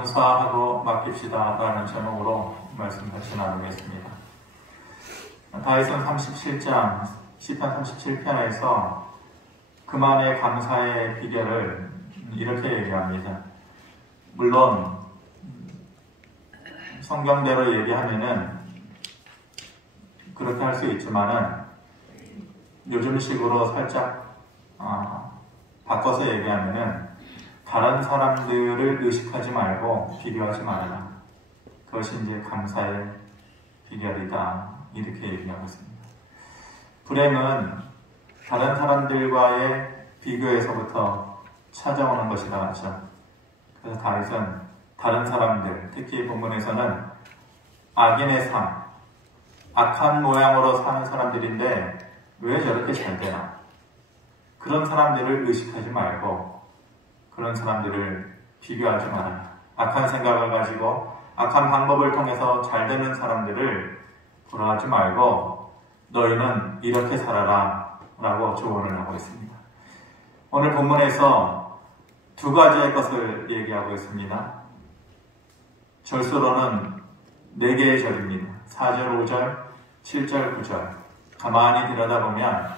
감사하고 맡깁시다 라는 제목으로 말씀 같이 나누겠습니다. 다윗은 37장 시편 37편에서 그만의 감사의 비결을 이렇게 얘기합니다. 물론 성경대로 얘기하면은 그렇게 할 수 있지만은 요즘식으로 살짝 바꿔서 얘기하면은 다른 사람들을 의식하지 말고 비교하지 말아라. 그것이 이제 감사의 비결이다. 이렇게 얘기하고 있습니다. 불행은 다른 사람들과의 비교에서부터 찾아오는 것이라 하죠. 그래서 다윗은 다른 사람들, 특히 본문에서는 악인의 삶, 악한 모양으로 사는 사람들인데 왜 저렇게 잘 되나? 그런 사람들을 의식하지 말고 그런 사람들을 비교하지 마라. 악한 생각을 가지고 악한 방법을 통해서 잘 되는 사람들을 부러워하지 말고 너희는 이렇게 살아라 라고 조언을 하고 있습니다. 오늘 본문에서 두 가지의 것을 얘기하고 있습니다. 절수로는 4개의 절입니다. 4절, 5절, 7절, 9절. 가만히 들여다보면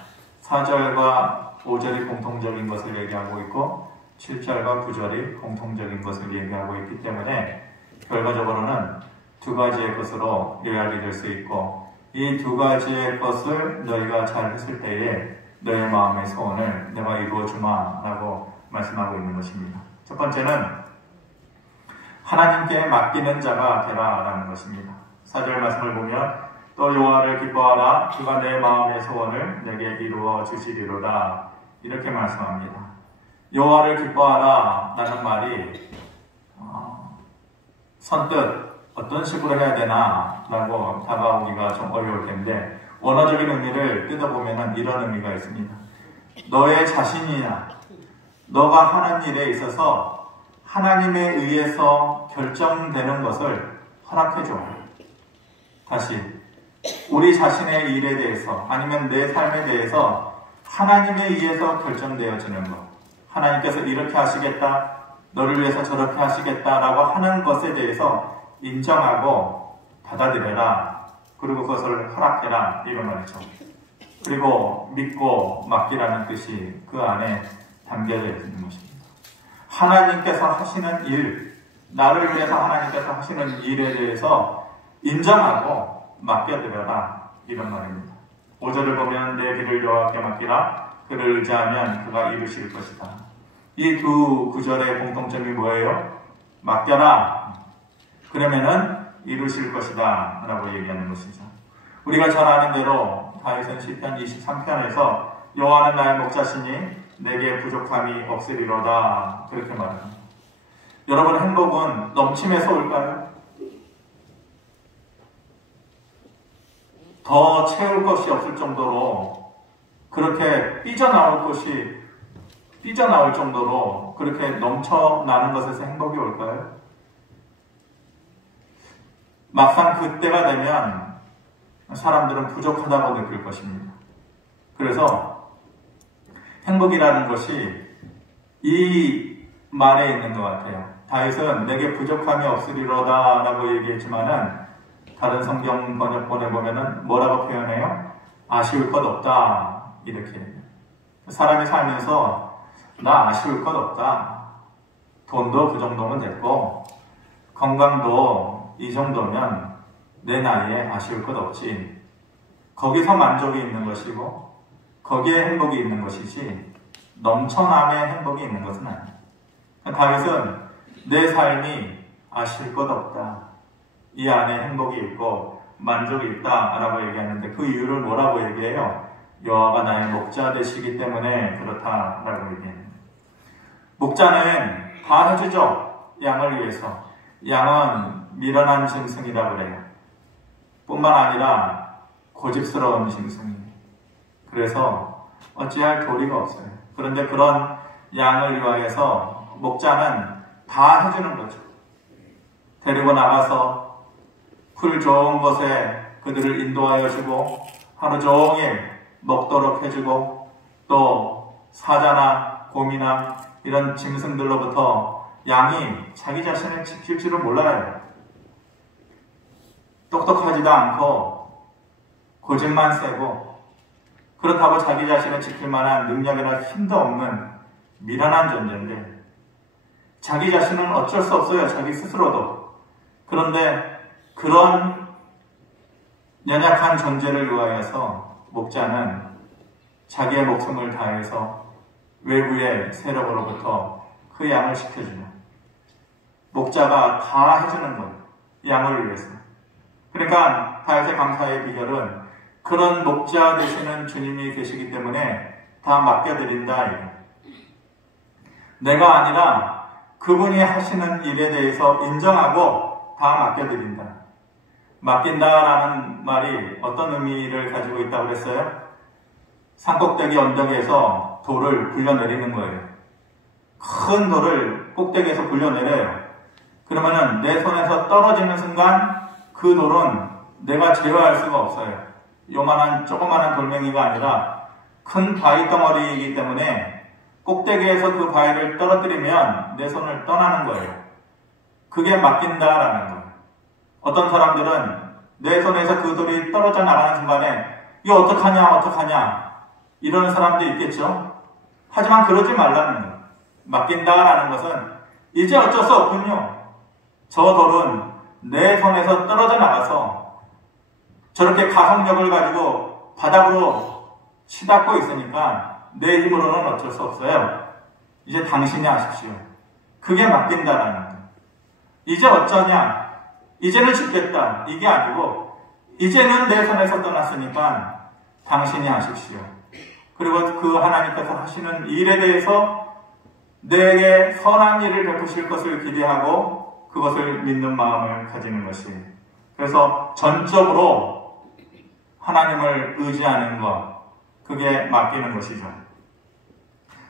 4절과 5절이 공통적인 것을 얘기하고 있고 7절과 9절이 공통적인 것을 얘기하고 있기 때문에 결과적으로는 두 가지의 것으로 요약이 될 수 있고 이 두 가지의 것을 너희가 잘 했을 때에 너의 마음의 소원을 내가 이루어 주마 라고 말씀하고 있는 것입니다. 첫 번째는 하나님께 맡기는 자가 되라 라는 것입니다. 4절 말씀을 보면 또 여호와를 기뻐하라 그가 내 마음의 소원을 내게 이루어 주시리로다 이렇게 말씀합니다. 여호와를 기뻐하라 라는 말이 선뜻 어떤 식으로 해야 되나 라고 다가오기가 좀 어려울 텐데 원어적인 의미를 뜯어보면 이런 의미가 있습니다. 너의 자신이나 너가 하는 일에 있어서 하나님에 의해서 결정되는 것을 허락해줘. 다시 우리 자신의 일에 대해서 아니면 내 삶에 대해서 하나님에 의해서 결정되어지는 것, 하나님께서 이렇게 하시겠다, 너를 위해서 저렇게 하시겠다라고 하는 것에 대해서 인정하고 받아들여라. 그리고 그것을 허락해라. 이런 말이죠. 그리고 믿고 맡기라는 뜻이 그 안에 담겨져 있는 것입니다. 하나님께서 하시는 일, 나를 위해서 하나님께서 하시는 일에 대해서 인정하고 맡겨드려라. 이런 말입니다. 5절을 보면 내 길을 여호와께 맡기라. 그를 의지하면 그가 이루실 것이다. 이 두 구절의 공통점이 뭐예요? 맡겨라. 그러면은 이루실 것이다 라고 얘기하는 것이죠. 우리가 잘 아는 대로 다윗은 시편 23편에서 여호와는 나의 목자시니 내게 부족함이 없으리로다 그렇게 말합니다. 여러분 행복은 넘침에서 올까요? 더 채울 것이 없을 정도로 그렇게 삐져나올 정도로 그렇게 넘쳐나는 것에서 행복이 올까요? 막상 그때가 되면 사람들은 부족하다고 느낄 것입니다. 그래서 행복이라는 것이 이 말에 있는 것 같아요. 다윗은 내게 부족함이 없으리로다 라고 얘기했지만은 다른 성경 번역본에 보면은 뭐라고 표현해요? 아쉬울 것 없다 이렇게 얘기해요. 사람이 살면서 나 아쉬울 것 없다. 돈도 그 정도면 됐고 건강도 이 정도면 내 나이에 아쉬울 것 없지. 거기서 만족이 있는 것이고 거기에 행복이 있는 것이지 넘쳐남의 행복이 있는 것은 아니에요. 다윗은 내 삶이 아쉬울 것 없다. 이 안에 행복이 있고 만족이 있다 라고 얘기하는데 그 이유를 뭐라고 얘기해요? 여호와가 나의 목자 되시기 때문에 그렇다라고 얘기합니다. 목자는 다 해주죠. 양을 위해서. 양은 미련한 짐승이라고 그래요. 뿐만 아니라 고집스러운 짐승이에요. 그래서 어찌할 도리가 없어요. 그런데 그런 양을 위하여서 목자는 다 해주는 거죠. 데리고 나가서 풀 좋은 곳에 그들을 인도하여 주고 하루 종일 먹도록 해주고 또 사자나 곰이나 이런 짐승들로부터 양이 자기 자신을 지킬 줄을 몰라요. 똑똑하지도 않고 고집만 세고 그렇다고 자기 자신을 지킬 만한 능력이나 힘도 없는 미련한 존재인데 자기 자신은 어쩔 수 없어요. 자기 스스로도. 그런데 그런 연약한 존재를 위하여서 목자는 자기의 목숨을 다해서 외부의 세력으로부터 그 양을 지켜주는 목자가 다 해주는 거예요. 양을 위해서. 그러니까 다윗의 감사의 비결은 그런 목자 되시는 주님이 계시기 때문에 다 맡겨드린다. 내가 아니라 그분이 하시는 일에 대해서 인정하고 다 맡겨드린다. 맡긴다라는 말이 어떤 의미를 가지고 있다고 그랬어요? 산꼭대기 언덕에서 돌을 굴려내리는 거예요. 큰 돌을 꼭대기에서 굴려내려요. 그러면은 내 손에서 떨어지는 순간 그 돌은 내가 제어할 수가 없어요. 요만한 조그만한 돌멩이가 아니라 큰 바위 덩어리이기 때문에 꼭대기에서 그 바위를 떨어뜨리면 내 손을 떠나는 거예요. 그게 맡긴다라는 거예요. 어떤 사람들은 내 손에서 그 돌이 떨어져 나가는 순간에 이거 어떡하냐 이러는 사람도 있겠죠. 하지만 그러지 말라는 거예요. 맡긴다라는 것은 이제 어쩔 수 없군요. 저 돌은 내 손에서 떨어져 나가서 저렇게 가속력을 가지고 바닥으로 치닫고 있으니까 내 힘으로는 어쩔 수 없어요. 이제 당신이 하십시오. 그게 맡긴다라는 거예요. 이제 어쩌냐? 이제는 죽겠다. 이게 아니고 이제는 내 손에서 떠났으니까 당신이 하십시오. 그리고 그 하나님께서 하시는 일에 대해서 내게 선한 일을 베푸실 것을 기대하고 그것을 믿는 마음을 가지는 것이. 그래서 전적으로 하나님을 의지하는 것, 그게 맡기는 것이죠.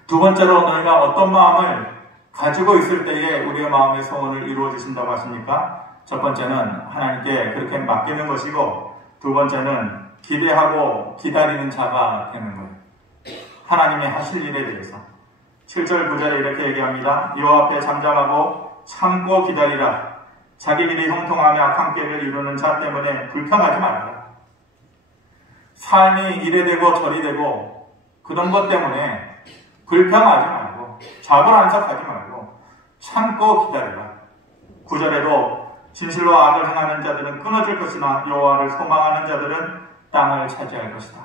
두 번째로 너희가 어떤 마음을 가지고 있을 때에 우리의 마음의 소원을 이루어 주신다고 하십니까? 첫 번째는 하나님께 그렇게 맡기는 것이고, 두 번째는 기대하고 기다리는 자가 되는 거예요. 하나님의 하실 일에 대해서. 7절 9절에 이렇게 얘기합니다. 여호와 앞에 잠잠하고 참고 기다리라. 자기 길이 형통하며 악한 꾀를 이루는 자 때문에 불평하지 말라. 삶이 이래 되고 저리 되고 그런 것 때문에 불평하지 말고 자불안석하지 말고 참고 기다리라. 9절에도 진실로 악을 행하는 자들은 끊어질 것이나 여호와를 소망하는 자들은 땅을 차지할 것이다.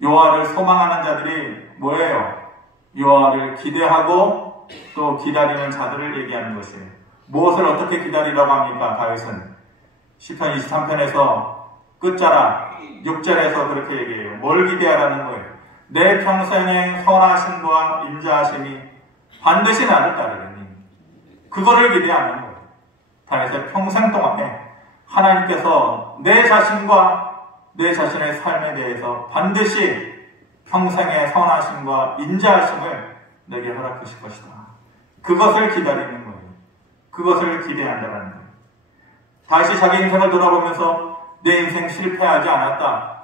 여호와를 소망하는 자들이 뭐예요? 여호와를 기대하고 또 기다리는 자들을 얘기하는 것이에요. 무엇을 어떻게 기다리라고 합니까? 다윗은 시편 23편에서 끝자락 6절에서 그렇게 얘기해요. 뭘 기대하라는 거예요? 내 평생의 선하심과 인자하심이 반드시 나를 따르리니 그거를 기대하는 거예요. 다윗의 평생 동안에 하나님께서 내 자신과 내 자신의 삶에 대해서 반드시 평생의 선하심과 인자하심을 내게 허락하실 것이다. 그것을 기다리는 거예요. 그것을 기대한다는 거예요. 다시 자기 인생을 돌아보면서 내 인생 실패하지 않았다.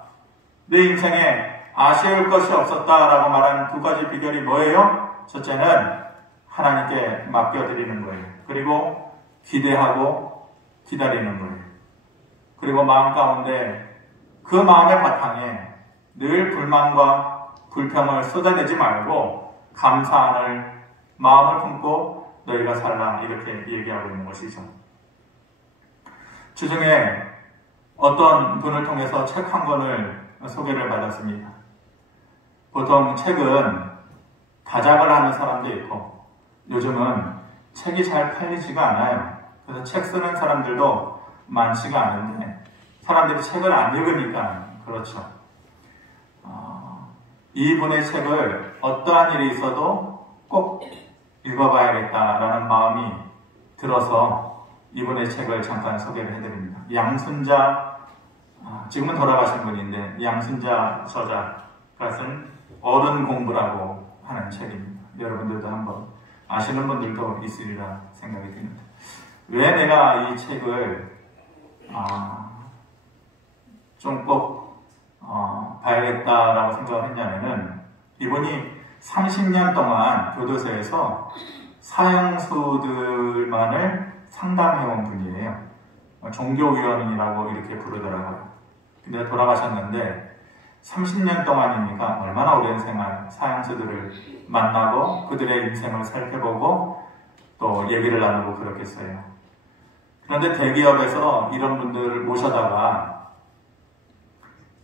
내 인생에 아쉬울 것이 없었다라고 말하는 두 가지 비결이 뭐예요? 첫째는 하나님께 맡겨드리는 거예요. 그리고 기대하고 기다리는 거예요. 그리고 마음 가운데 그 마음의 바탕에 늘 불만과 불평을 쏟아내지 말고 감사하는 마음을 품고 너희가 살라 이렇게 얘기하고 있는 것이죠. 주중에 어떤 분을 통해서 책 한 권을 소개를 받았습니다. 보통 책은 다작을 하는 사람도 있고 요즘은 책이 잘 팔리지가 않아요. 그래서 책 쓰는 사람들도 많지가 않은데 사람들이 책을 안 읽으니까 그렇죠. 이분의 책을 어떠한 일이 있어도 꼭 읽어봐야겠다라는 마음이 들어서 이분의 책을 잠깐 소개를 해드립니다. 양순자, 지금은 돌아가신 분인데 양순자 저자가 쓴 어른 공부라고 하는 책입니다. 여러분들도 한번 아시는 분들도 있으리라 생각이 듭니다. 왜 내가 이 책을 좀 꼭 봐야겠다라고 생각을 했냐면은 이분이 30년 동안 교도소에서 사형수들만을 상담해온 분이에요. 종교위원이라고 이렇게 부르더라고요. 근데 돌아가셨는데 30년 동안이니까 얼마나 오랜 생활, 사형수들을 만나고 그들의 인생을 살펴보고 또 얘기를 나누고 그렇겠어요. 그런데 대기업에서 이런 분들을 모셔다가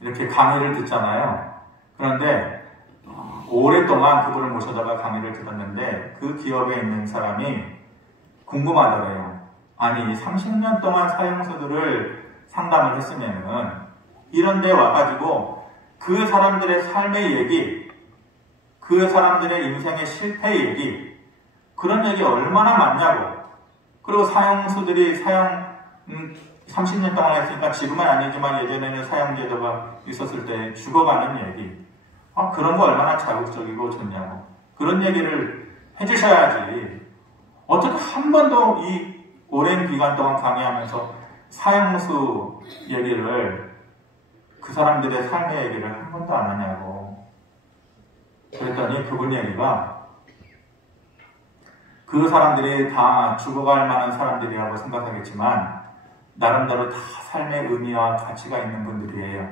이렇게 강의를 듣잖아요. 그런데 오랫동안 그분을 모셔다가 강의를 들었는데 그 기업에 있는 사람이 궁금하더래요. 아니 30년 동안 사형수들을 상담을 했으면은 이런 데 와가지고 그 사람들의 삶의 얘기, 그 사람들의 인생의 실패 얘기, 그런 얘기 얼마나 많냐고. 그리고 사형수들이 사형 30년 동안 했으니까 지금은 아니지만 예전에는 사형제도가 있었을 때 죽어가는 얘기, 그런 거 얼마나 자극적이고 좋냐고. 그런 얘기를 해주셔야지. 어떻게 한 번도 이 오랜 기간 동안 강의하면서 사형수 얘기를, 그 사람들의 삶의 얘기를 한 번도 안 하냐고. 그랬더니 그분 얘기가 그 사람들이 다 죽어갈 만한 사람들이라고 생각하겠지만 나름대로 다 삶의 의미와 가치가 있는 분들이에요.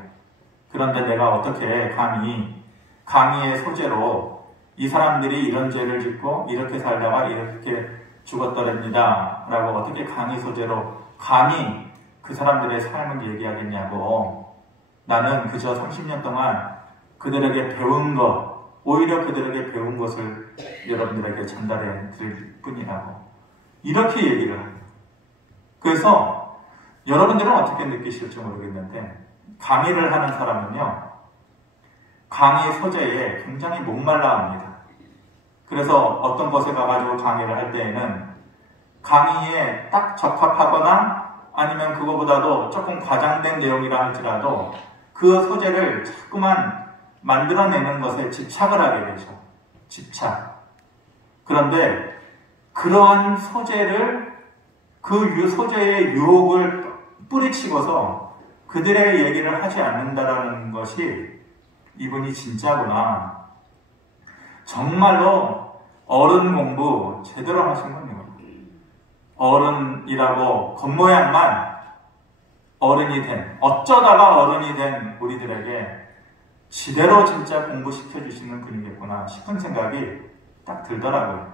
그런데 내가 어떻게 감히 강의의 소재로 이 사람들이 이런 죄를 짓고 이렇게 살다가 이렇게 죽었더랍니다 라고 어떻게 강의 소재로 감히 그 사람들의 삶을 얘기하겠냐고. 나는 그저 30년 동안 그들에게 배운 것, 오히려 그들에게 배운 것을 여러분들에게 전달해 드릴 뿐이라고. 이렇게 얘기를 합니다. 그래서 여러분들은 어떻게 느끼실지 모르겠는데 강의를 하는 사람은요, 강의 소재에 굉장히 목말라 합니다. 그래서 어떤 곳에 가가지고 강의를 할 때에는 강의에 딱 적합하거나 아니면 그거보다도 조금 과장된 내용이라 할지라도 그 소재를 자꾸만 만들어내는 것에 집착을 하게 되죠. 집착. 그런데 그러한 소재를, 그 소재의 유혹을 뿌리치고서 그들의 얘기를 하지 않는다라는 것이 이분이 진짜구나. 정말로 어른 공부 제대로 하신 겁니다. 어른이라고 겉모양만 어른이 된, 어쩌다가 어른이 된 우리들에게 지대로 진짜 공부시켜 주시는 분이겠구나 싶은 생각이 딱 들더라고요.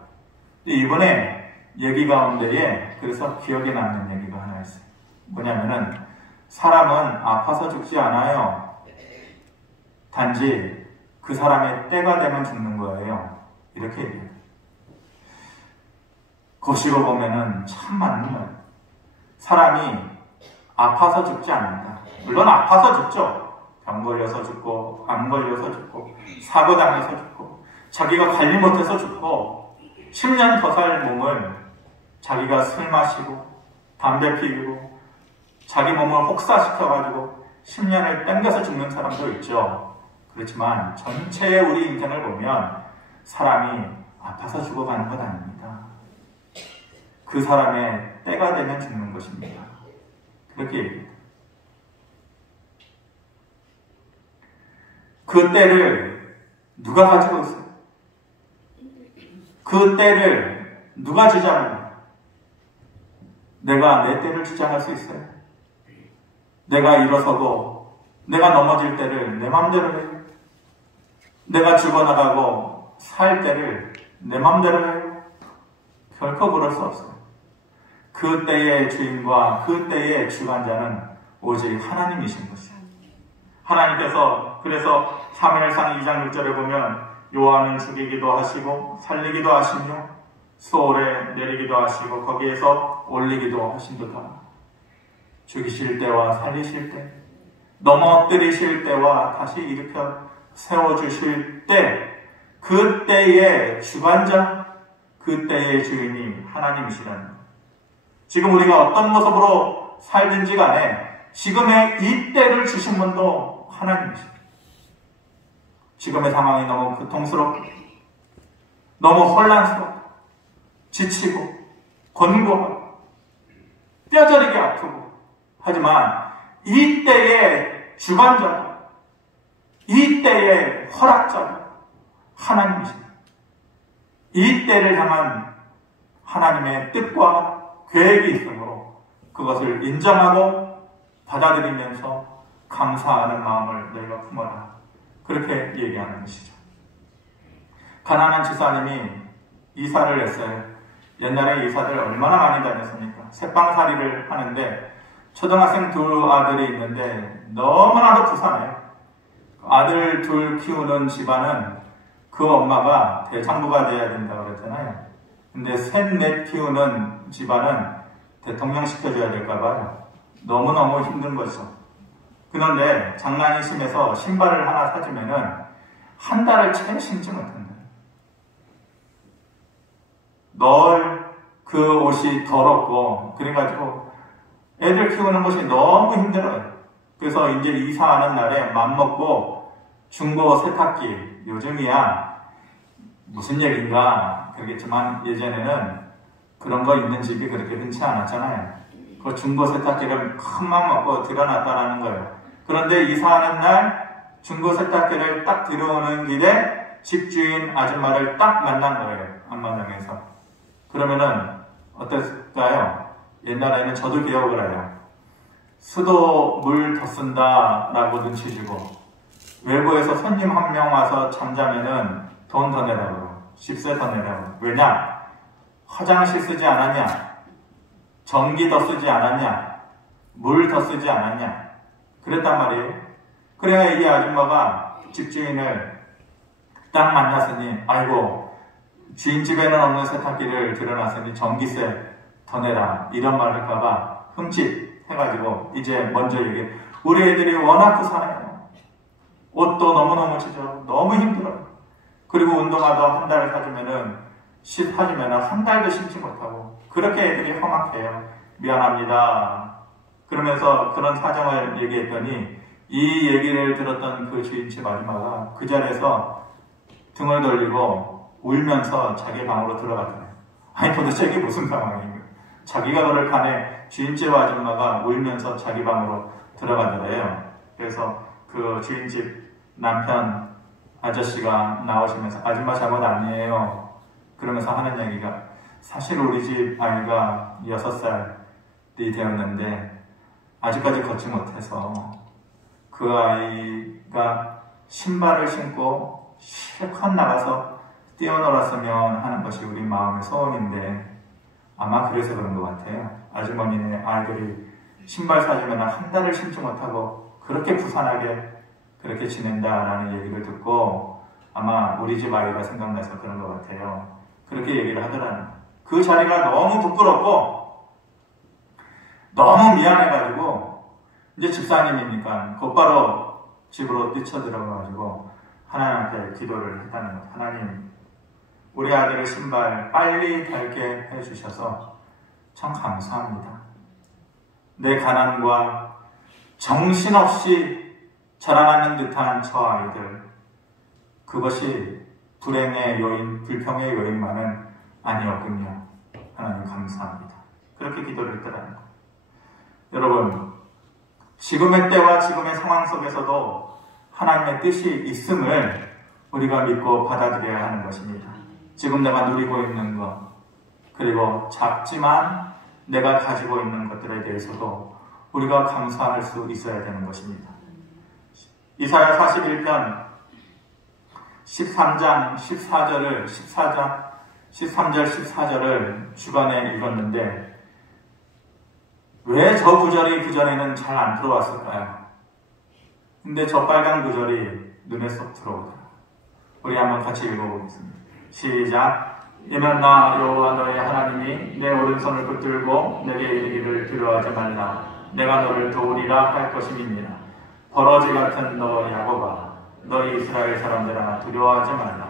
이번에 얘기 가운데에 그래서 기억에 남는 얘기가 하나 있어요. 뭐냐면은 사람은 아파서 죽지 않아요. 단지 그 사람의 때가 되면 죽는 거예요. 이렇게 얘기해요. 거시로 보면은 참 맞는 말이에요. 사람이 아파서 죽지 않는다. 물론 아파서 죽죠. 병 걸려서 죽고, 암 걸려서 죽고, 사고 당해서 죽고, 자기가 관리 못해서 죽고, 10년 더 살 몸을 자기가 술 마시고, 담배 피우고, 자기 몸을 혹사시켜가지고 10년을 땡겨서 죽는 사람도 있죠. 그렇지만 전체의 우리 인생을 보면 사람이 아파서 죽어가는 것 아닙니다. 그 사람의 때가 되면 죽는 것입니다. 그렇게 얘기합니다. 그 때를 누가 가지고 있어요? 그 때를 누가 주장합니까? 내가 내 때를 주장할 수 있어요? 내가 일어서고 내가 넘어질 때를 내 맘대로 해요. 내가 죽어나가고 살 때를 내 맘대로 해요. 결코 그럴 수 없어요. 그 때의 주인과 그 때의 주관자는 오직 하나님이신 것이에요. 하나님께서 그래서 사무엘상 2장 6절에 보면 요한은 죽이기도 하시고 살리기도 하시며 수월에 내리기도 하시고 거기에서 올리기도 하신도다. 죽이실 때와 살리실 때, 넘어뜨리실 때와 다시 일으켜 세워주실 때, 그 때의 주관자, 그 때의 주인이 하나님이시라는 것. 지금 우리가 어떤 모습으로 살든지 간에 지금의 이 때를 주신 분도 하나님이십니다. 지금의 상황이 너무 고통스럽고 너무 혼란스럽고 지치고 권고하고 뼈저리게 아프고 하지만 이 때의 주관자가, 이 때의 허락자가 하나님이십니다. 이 때를 향한 하나님의 뜻과 계획이 있으므로 그것을 인정하고 받아들이면서 감사하는 마음을 너희가 품어라. 그렇게 얘기하는 것이죠. 가나안 지사님이 이사를 했어요. 옛날에 이사들 얼마나 많이 다녔습니까? 새빵살이를 하는데 초등학생 2 아들이 있는데 너무나도 부산해요. 아들 2 키우는 집안은 그 엄마가 대장부가 돼야 된다고 그랬잖아요. 근데 셋, 넷 키우는 집안은 대통령 시켜줘야 될까봐요. 너무너무 힘든 거죠. 그런데 장난이 심해서 신발을 하나 사주면은 한 달을 채 신지 못한다. 널 그 옷이 더럽고 그래가지고 애들 키우는 것이 너무 힘들어요. 그래서 이제 이사하는 날에 맘먹고 중고 세탁기, 요즘이야 무슨 얘기인가 그러겠지만 예전에는 그런 거 있는 집이 그렇게 흔치 않았잖아요. 그 중고 세탁기를 큰 맘 먹고 들여놨다라는 거예요. 그런데 이사하는 날 중고 세탁기를 딱 들여오는 길에 집주인 아줌마를 딱 만난 거예요. 앞마당에서. 그러면은 어땠을까요? 옛날에는 저도 기억을 해요. 수도 물 더 쓴다라고 눈치 주고 외부에서 손님 한 명 와서 잠자면은 돈 더 내라고 집세 더 내라고. 왜냐? 화장실 쓰지 않았냐? 전기 더 쓰지 않았냐? 물 더 쓰지 않았냐? 그랬단 말이에요. 그래야 이 아줌마가 집주인을 딱 만났으니 아이고 주인집에는 없는 세탁기를 들여놨으니 전기세 더 내라 이런 말 할까봐 흠칫 해가지고 이제 먼저 얘기해. 우리 애들이 워낙 부산해요. 옷도 너무너무 찢어 너무 힘들어요. 그리고 운동화도 한 달을 사주면은 한 달도 신지 못하고 그렇게 애들이 험악해요. 미안합니다. 그러면서 그런 사정을 얘기했더니 이 얘기를 들었던 그 주인집 아줌마가 그 자리에서 등을 돌리고 울면서 자기 방으로 들어갔더래요. 아니 도대체 이게 무슨 상황인가요? 자기가 그럴 칸에 주인집 아줌마가 울면서 자기 방으로 들어가더래요. 그래서 그 주인집 남편 아저씨가 나오시면서 아줌마 잘못 아니에요. 그러면서 하는 얘기가 사실 우리 집 아이가 6살이 되었는데 아직까지 걷지 못해서 그 아이가 신발을 신고 실컷 나가서 뛰어놀았으면 하는 것이 우리 마음의 소원인데 아마 그래서 그런 것 같아요. 아주머니네 아이들이 신발 사주면 한 달을 신지 못하고 그렇게 부산하게 그렇게 지낸다라는 얘기를 듣고 아마 우리 집 아이가 생각나서 그런 것 같아요. 그렇게 얘기를 하더라는. 그 자리가 너무 부끄럽고 너무 미안해가지고 이제 집사님이니까 곧바로 집으로 뛰쳐들어가가지고 하나님한테 기도를 했다는 것. 하나님, 우리 아들의 신발 빨리 닳게 해주셔서 참 감사합니다. 내 가난과 정신없이 자라나는 듯한 저 아이들, 그것이 불행의 요인, 불평의 요인만은 아니었군요. 하나님 감사합니다. 그렇게 기도를 했더라는 것. 여러분, 지금의 때와 지금의 상황 속에서도 하나님의 뜻이 있음을 우리가 믿고 받아들여야 하는 것입니다. 지금 내가 누리고 있는 것, 그리고 작지만 내가 가지고 있는 것들에 대해서도 우리가 감사할 수 있어야 되는 것입니다. 이사야 41편 13장 14절을 13절 14절을 주간에 읽었는데 왜 저 구절이 그전에는 잘 안 들어왔을까요? 근데 저 빨간 구절이 눈에 쏙 들어오더라고요. 우리 한번 같이 읽어보겠습니다. 시작. 이는 나 여호와 너의 하나님이 내 오른손을 붙들고 내게 이르기를 두려워하지 말라. 내가 너를 도우리라 할 것임이니라. 버러지 같은 너 야곱아, 너희 이스라엘 사람들아 두려워하지 말라.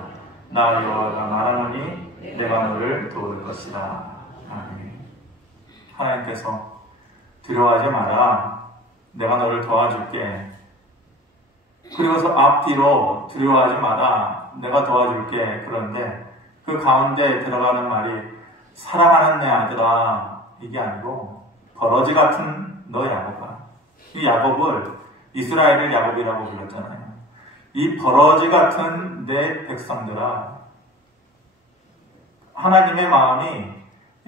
나 여호와가 말하노니 내가 너를 도울 것이다. 아멘. 하나님께서 두려워하지 마라. 내가 너를 도와줄게. 그리고서 앞뒤로 두려워하지 마라. 내가 도와줄게. 그런데 그 가운데 들어가는 말이 사랑하는 내 아들아 이게 아니고 버러지 같은 너 야곱아. 이 야곱을 이스라엘을 야곱이라고 불렀잖아요. 이 버러지 같은 내 백성들아, 하나님의 마음이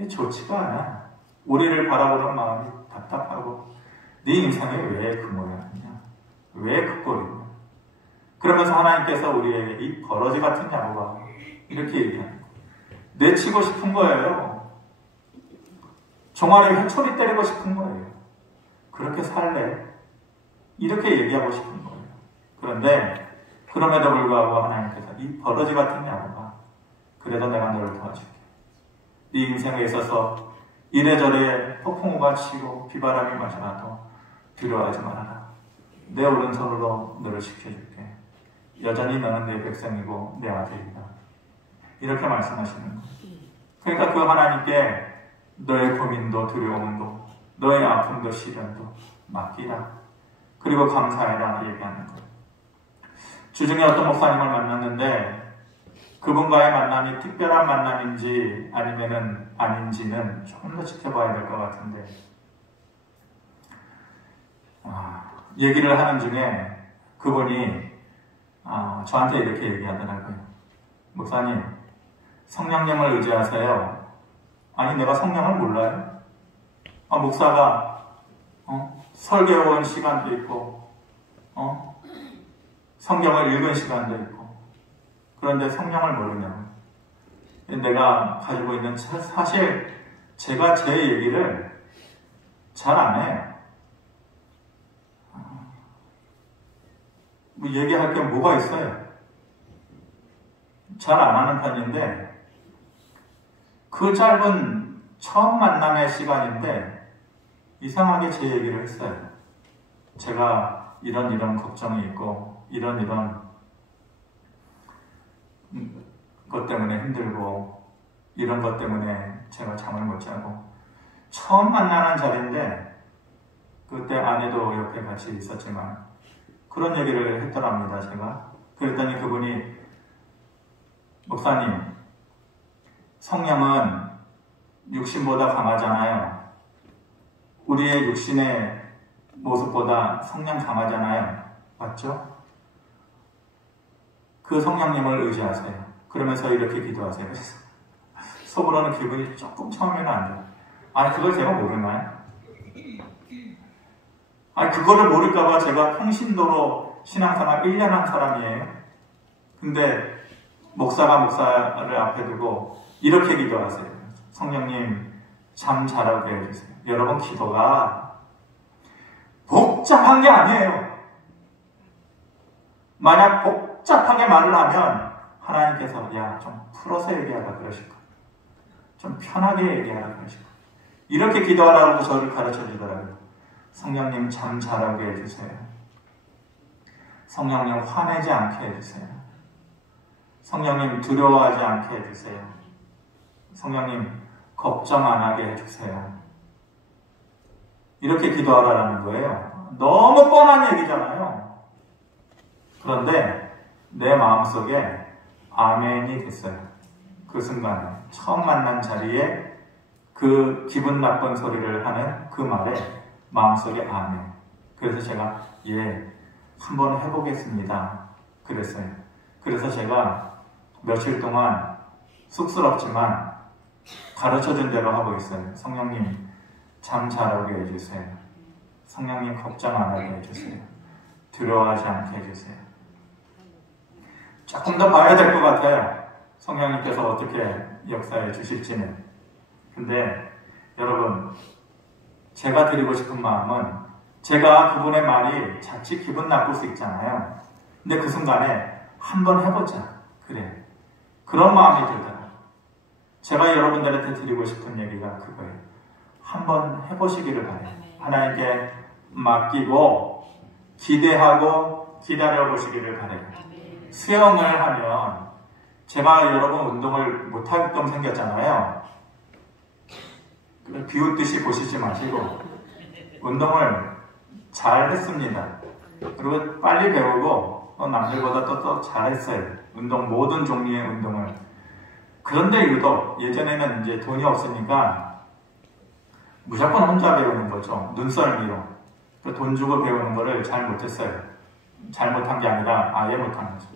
좋지가 않아. 우리를 바라보는 마음이 답답하고 네 인생이 왜 그 모양이냐? 왜 그 꼴이냐? 그러면서 하나님께서 우리에게 이 버러지 같은 야곱아 이렇게 얘기하는 거예요. 내치고 싶은 거예요. 종아리 회초리 때리고 싶은 거예요. 그렇게 살래? 이렇게 얘기하고 싶은 거예요. 그런데 그럼에도 불구하고 하나님께서 이 버러지 같은 야곱아 그래도 내가 너를 도와줄게. 네 인생에 있어서 이래저래 폭풍우가 치고 비바람이 맞아도 두려워하지 말아라. 내 오른손으로 너를 지켜줄게. 여전히 너는 내 백성이고 내 아들이다. 이렇게 말씀하시는 거예요. 그러니까 그 하나님께 너의 고민도 두려움도 너의 아픔도 시련도 맡기라. 그리고 감사해라 얘기하는 거예요. 주중에 어떤 목사님을 만났는데 그분과의 만남이 특별한 만남인지 아니면은 아닌지는 조금 더 지켜봐야 될 것 같은데 얘기를 하는 중에 그분이 저한테 이렇게 얘기하더라고요. 목사님, 성령님을 의지하세요. 아니 내가 성령을 몰라요? 목사가 설교원 시간도 있고 성경을 읽은 시간도 있고 그런데 성령을 모르냐고. 내가 가지고 있는 사실 제가 제 얘기를 잘 안 해요. 뭐 얘기할 게 뭐가 있어요? 잘 안 하는 편인데 그 짧은 처음 만남의 시간인데 이상하게 제 얘기를 했어요. 제가 이런 걱정이 있고 이런 것 때문에 힘들고 이런 것 때문에 제가 잠을 못 자고 처음 만나는 자리인데 그때 아내도 옆에 같이 있었지만 그런 얘기를 했더랍니다. 제가 그랬더니 그분이 목사님 성령은 육신보다 강하잖아요. 우리의 육신의 모습보다 성령 강하잖아요. 맞죠? 그 성령님을 의지하세요. 그러면서 이렇게 기도하세요. 속으로는 기분이 조금 처음에는 안 돼요. 아니 그걸 제가 모르나요? 아니 그거를 모를까봐 제가 평신도로 신앙생활 1년 한 사람이에요. 근데 목사를 앞에 두고 이렇게 기도하세요. 성령님 잠 잘하게 해주세요. 여러분 기도가 복잡한 게 아니에요. 만약 복잡하게 말을 하면 하나님께서 야 좀 풀어서 얘기하라 그러실 거예요. 좀 편하게 얘기하라 그러실 거예요. 이렇게 기도하라고 저를 가르쳐 주더라고요. 성령님 잠 잘하게 해주세요. 성령님 화내지 않게 해주세요. 성령님 두려워하지 않게 해주세요. 성령님 걱정 안 하게 해주세요. 이렇게 기도하라는 거예요. 너무 뻔한 얘기잖아요. 그런데 내 마음속에 아멘이 됐어요. 그 순간에 처음 만난 자리에 그 기분 나쁜 소리를 하는 그 말에 마음속에 아멘. 그래서 제가 한번 해보겠습니다. 그랬어요. 그래서 제가 며칠 동안 쑥스럽지만 가르쳐준 대로 하고 있어요. 성령님 잠 잘 오게 해주세요. 성령님 걱정 안 하게 해주세요. 두려워하지 않게 해주세요. 조금 더 봐야 될 것 같아요. 성령님께서 어떻게 역사해 주실지는. 근데 여러분 제가 드리고 싶은 마음은 제가 그분의 말이 자칫 기분 나쁠 수 있잖아요. 근데 그 순간에 한번 해보자. 그래. 그런 마음이 들더라고요. 제가 여러분들한테 드리고 싶은 얘기가 그거예요. 한번 해보시기를 바래요. 하나님께 맡기고 기대하고 기다려보시기를 바래요. 수영을 하면 제가 여러분 운동을 못하게끔 생겼잖아요. 비웃듯이 보시지 마시고 운동을 잘 했습니다. 그리고 빨리 배우고 남들보다 또 잘했어요. 모든 종류의 운동을. 그런데 유독 예전에는 이제 돈이 없으니까 무조건 혼자 배우는 거죠. 눈썰미로. 돈 주고 배우는 거를 잘 못했어요. 잘못한 게 아니라 아예 못한 거죠.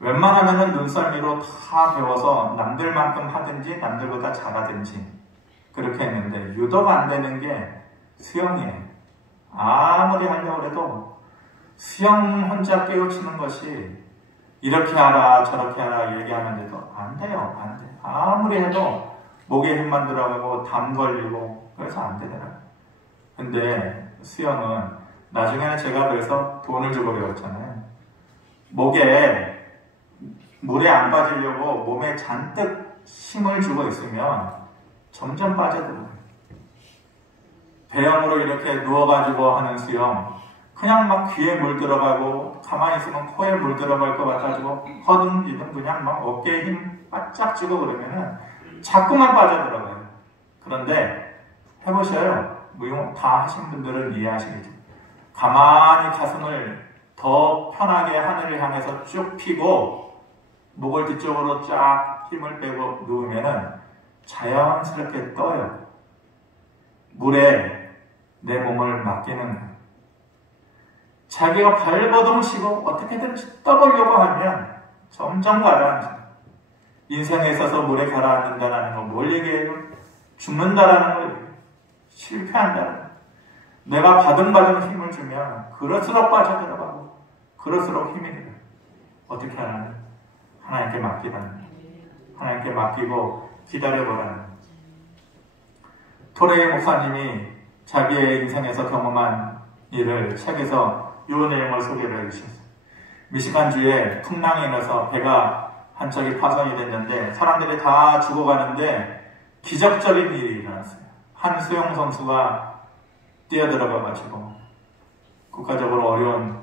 웬만하면은 눈썰미로 다 배워서 남들만큼 하든지 남들보다 잘하든지 그렇게 했는데 유독 안 되는 게 수영이에요. 아무리 하려고 해도 수영 혼자 깨우치는 것이 이렇게 하라 저렇게 하라 얘기하는데도 안 돼요. 안 돼. 아무리 해도 목에 힘만 들어가고 담 걸리고 그래서 안 되더라고요. 근데 수영은 나중에는 제가 그래서 돈을 주고 배웠잖아요. 목에 물에 안 빠지려고 몸에 잔뜩 힘을 주고 있으면 점점 빠져들어요. 배영으로 이렇게 누워가지고 하는 수영, 그냥 막 귀에 물 들어가고 가만히 있으면 코에 물 들어갈 것 같아가지고 허둥지둥 그냥 막 어깨에 힘 바짝 쥐고 그러면은 자꾸만 빠져들어가요. 그런데 해보셔요. 무용 다 하신 분들은 이해하시겠죠. 가만히 가슴을 더 편하게 하늘을 향해서 쭉 펴고 목을 뒤쪽으로 쫙 힘을 빼고 누우면은 자연스럽게 떠요. 물에 내 몸을 맡기는 거예요. 자기가 발버둥 치고 어떻게든 떠보려고 하면 점점 가라앉아요. 인생에 있어서 물에 가라앉는다는 건 뭘 얘기해요? 죽는다라는 거예요. 실패한다는 거예요. 내가 바등바등 힘을 주면 그럴수록 빠져들어가고 그럴수록 힘이 들어요. 어떻게 하나요? 하나님께 맡기라는 거예요. 하나님께 맡기고 기다려보라는 거예요. 토레이 목사님이 자기의 인생에서 경험한 일을 책에서 이 내용을 소개를 해주셨어요. 미시간주에 풍랑이 일어서 배가 한 척이 파손이 됐는데 사람들이 다 죽어가는데 기적적인 일이 일어났어요. 한 수영 선수가 뛰어들어가가지고 국가적으로 어려운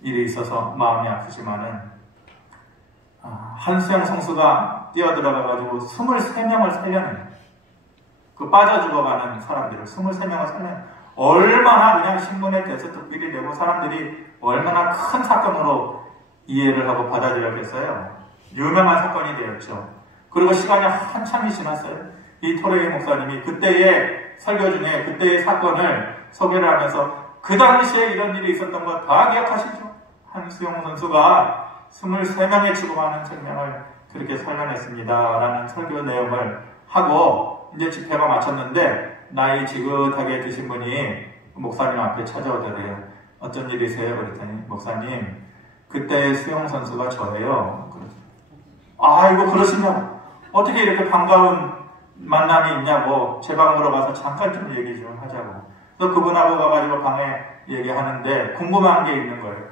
일이 있어서 마음이 아프지만은 한 수영 선수가 뛰어들어가가지고 23명을 살려내요. 그 빠져 죽어가는 사람들을 23명을 살려내요. 얼마나 그냥 신문에 대서특필이 되고 사람들이 얼마나 큰 사건으로 이해를 하고 받아들였겠어요. 유명한 사건이 되었죠. 그리고 시간이 한참이 지났어요. 이 토레이 목사님이 그때의 설교 중에 그때의 사건을 소개를 하면서 그 당시에 이런 일이 있었던 거 다 기억하시죠? 한수영 선수가 23명의 죽어가는 생명을 그렇게 살려냈습니다. 라는 설교 내용을 하고 이제 집회가 마쳤는데 나이 지긋하게 드신 분이 목사님 앞에 찾아오더래요. 어쩐 일이세요? 그랬더니 목사님 그때 수영 선수가 저예요. 아이고 그러시냐고 어떻게 이렇게 반가운 만남이 있냐고 제 방으로 가서 잠깐 좀 얘기 좀 하자고. 그래서 그분하고 가가지고 방에 얘기하는데 궁금한 게 있는 거예요.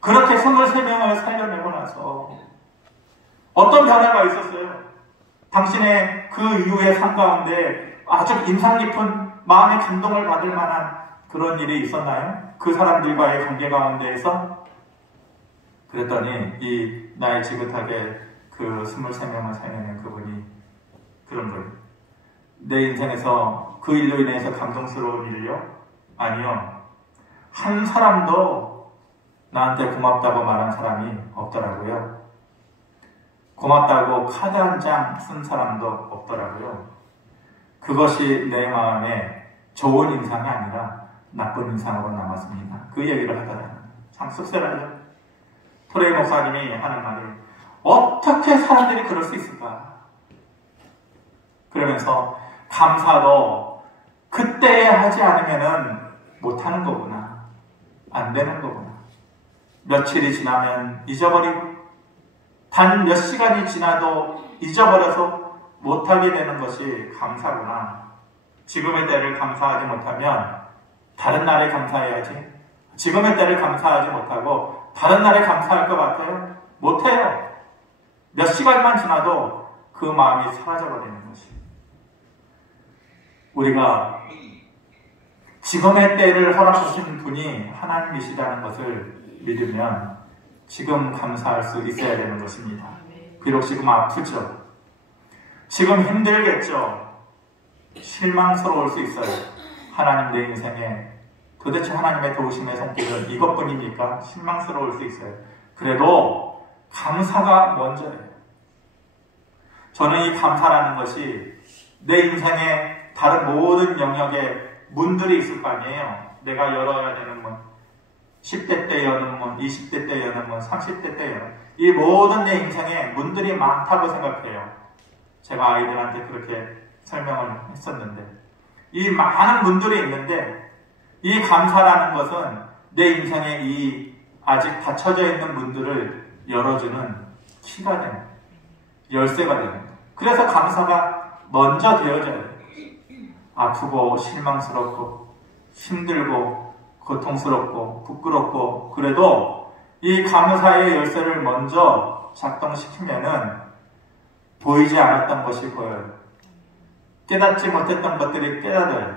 그렇게 23명을 살려내고 나서 어떤 변화가 있었어요? 당신의 그 이후의 삶 가운데 아주 인상 깊은 마음의 감동을 받을 만한 그런 일이 있었나요? 그 사람들과의 관계 가운데에서? 그랬더니 이 나이 지긋하게 그 23명을 살려낸 그분이 그런 거예요. 내 인생에서 그 일로 인해서 감동스러운 일이요? 아니요. 한 사람도 나한테 고맙다고 말한 사람이 없더라고요. 고맙다고 카드 한 장 쓴 사람도 없더라고요. 그것이 내 마음에 좋은 인상이 아니라 나쁜 인상으로 남았습니다. 그 얘기를 하더라고요. 참 씁쓸하죠. 토레이 목사님이 하는 말이 어떻게 사람들이 그럴 수 있을까? 그러면서 감사도 그때 하지 않으면은 못하는 거구나. 안 되는 거구나. 며칠이 지나면 잊어버리고 단 몇 시간이 지나도 잊어버려서 못하게 되는 것이 감사구나. 지금의 때를 감사하지 못하면 다른 날에 감사해야지. 지금의 때를 감사하지 못하고 다른 날에 감사할 것 같아요? 못해요. 몇 시간만 지나도 그 마음이 사라져버리는 것이. 우리가 지금의 때를 허락하신 분이 하나님이시라는 것을 믿으면 지금 감사할 수 있어야 되는 것입니다. 비록 지금 아프죠. 지금 힘들겠죠. 실망스러울 수 있어요. 하나님 내 인생에 도대체 하나님의 도우심의 손길은 이것뿐입니까? 실망스러울 수 있어요. 그래도 감사가 먼저예요. 저는 이 감사라는 것이 내 인생의 다른 모든 영역에 문들이 있을 거 아니에요. 내가 열어야 되는 문, 10대 때 여는 문, 20대 때 여는 문, 30대 때 여는 이 모든 내 인생에 문들이 많다고 생각해요. 제가 아이들한테 그렇게 설명을 했었는데, 이 많은 문들이 있는데 이 감사라는 것은 내 인생에 이 아직 닫혀져 있는 문들을 열어주는 키가 되는, 열쇠가 되는 거예요. 그래서 감사가 먼저 되어져야 돼요. 아프고 실망스럽고 힘들고 고통스럽고 부끄럽고 그래도 이 감사의 열쇠를 먼저 작동시키면은 보이지 않았던 것이 보여요. 깨닫지 못했던 것들이 깨닫아요.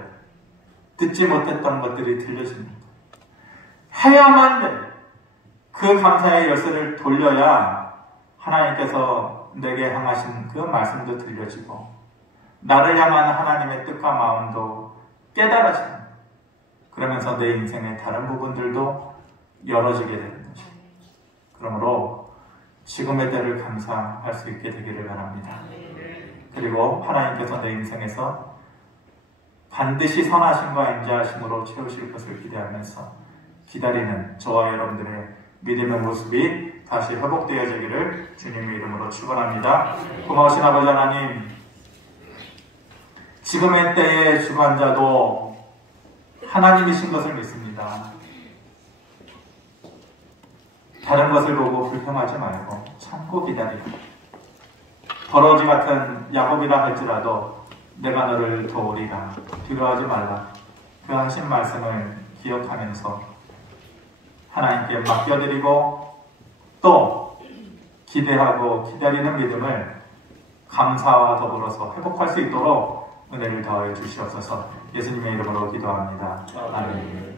듣지 못했던 것들이 들려집니다. 해야만 돼. 그 감사의 열쇠를 돌려야 하나님께서 내게 향하신 그 말씀도 들려지고 나를 향한 하나님의 뜻과 마음도 깨달아집니다. 그러면서 내 인생의 다른 부분들도 열어지게 되는 거죠. 그러므로 지금의 때를 감사할 수 있게 되기를 바랍니다. 그리고 하나님께서 내 인생에서 반드시 선하심과 인자하심으로 채우실 것을 기대하면서 기다리는 저와 여러분들의 믿음의 모습이 다시 회복되어지기를 주님의 이름으로 축원합니다. 고마우신 아버지 하나님, 지금의 때의 주관자도 하나님이신 것을 믿습니다. 다른 것을 보고 불평하지 말고 참고 기다리고, 버러지 같은 야곱이라 할지라도 내가 너를 도우리라, 두려워하지 말라, 그 하신 말씀을 기억하면서 하나님께 맡겨드리고 또 기대하고 기다리는 믿음을 감사와 더불어서 회복할 수 있도록 은혜를 더해 주시옵소서. 예수님의 이름으로 기도합니다. 아멘.